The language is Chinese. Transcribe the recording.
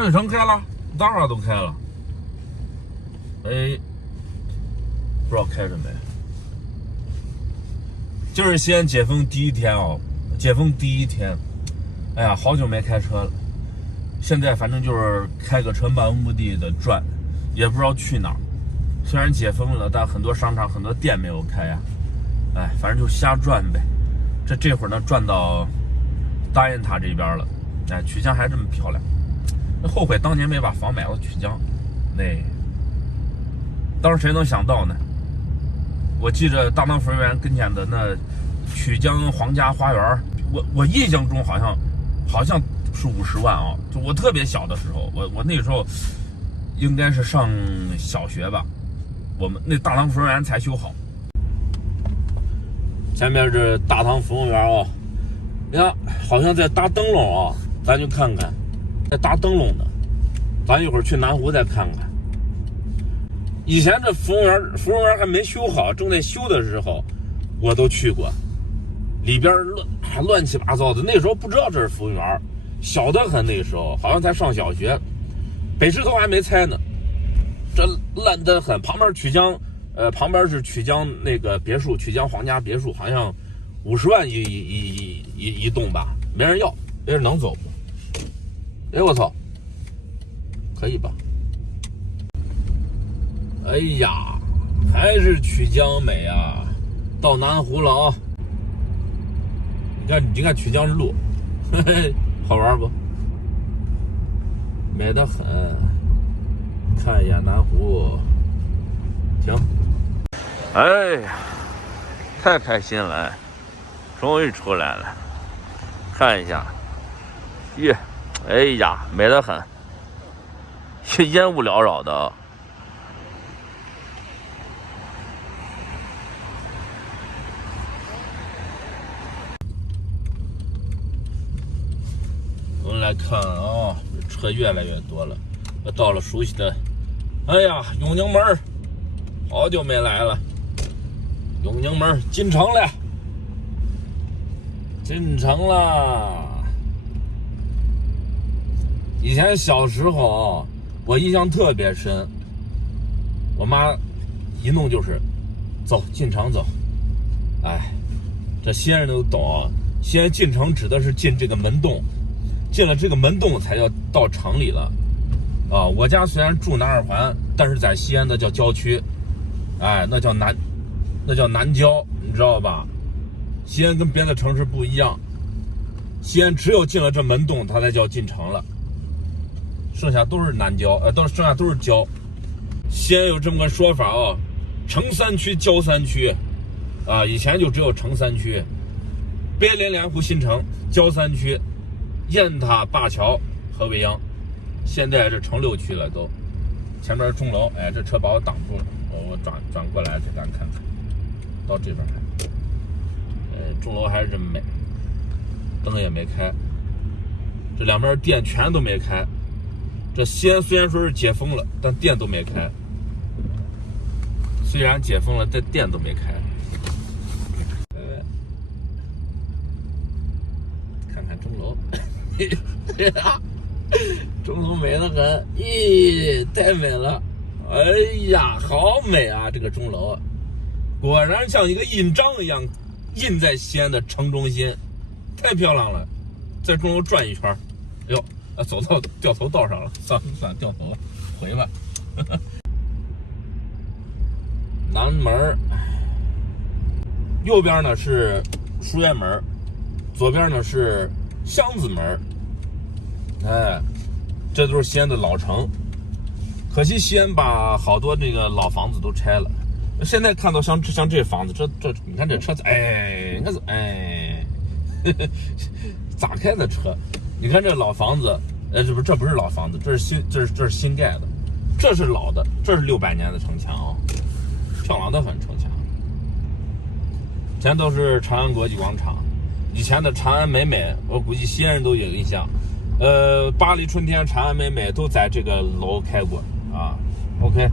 大学城开了，大啥都开了。哎，不知道开着没？今儿西安解封第一天哦，解封第一天，哎呀，好久没开车了。现在反正就是开个车漫无目的的转，也不知道去哪儿。虽然解封了，但很多商场、很多店没有开呀。哎，反正就瞎转呗。这会儿呢，转到大雁塔这边了。哎，曲江还这么漂亮，后悔当年没把房买了曲江。那当时谁能想到呢？我记着大唐芙蓉园跟前的那曲江皇家花园，我印象中好像是50万啊！就我特别小的时候，我那时候应该是上小学吧，我们那大唐芙蓉园才修好。前面这大唐芙蓉园啊，你看好像在搭灯笼啊，咱就看看，在搭灯笼呢。咱一会儿去南湖再看看。以前这芙蓉园还没修好，正在修的时候，我都去过，里边乱七八糟的。那时候不知道这是芙蓉园，小得很。那时候好像才上小学，北石头还没拆呢，这烂得很。旁边曲江，旁边是曲江那个别墅，曲江皇家别墅，好像50万一栋吧，没人要，没人能走不？哎，我操，可以吧？哎呀，还是曲江美啊！到南湖了啊！你看曲江路，嘿嘿，好玩不？美得很。看一眼南湖，停。哎呀，太开心了，终于出来了。看一下，耶，哎呀，美得很，烟雾缭绕的啊。我们来看啊，车越来越多了。到了熟悉的，哎呀，永宁门，好久没来了。永宁门进城了，进城了。以前小时候，我印象特别深。我妈一弄就是，走进城走。哎，这西安人都懂啊。西安进城指的是进这个门洞。进了这个门洞才叫到城里了，啊！我家虽然住南二环，但是在西安那叫郊区，哎，那叫南郊，你知道吧？西安跟别的城市不一样，西安只有进了这门洞，它才叫进城了，剩下都是南郊，剩下都是郊。西安有这么个说法啊，城3区，郊3区，啊，以前就只有城3区，鳖连莲湖新城，郊3区。雁塔、灞桥和未央，现在这城6区了都。前面钟楼，哎，这车把我挡住了，我转过来给咱看看。到这边来，钟楼还是这么美，灯也没开，这两边店全都没开。这西安虽然说是解封了，但店都没开。虽然解封了，但店都没开。看看钟楼。钟楼美得很，咦，太美了！哎呀，好美啊！这个钟楼，果然像一个印章一样，印在西安的城中心，太漂亮了。在钟楼转一圈，哎呦，走到掉头道上了，算了，掉头了，回吧。南门，右边呢是书院门，左边呢是箱子门。哎，这都是西安的老城，可惜西安把好多这个老房子都拆了。现在看到像这房子，这你看这车子，哎，你看哎，咋开的车？你看这老房子，这不是老房子，这是新盖的，这是老的，这是600年的城墙啊，漂亮的很城墙。前都是长安国际广场，以前的长安美美，我估计西安人都有印象。巴黎春天、长安美美都在这个楼开过啊。OK。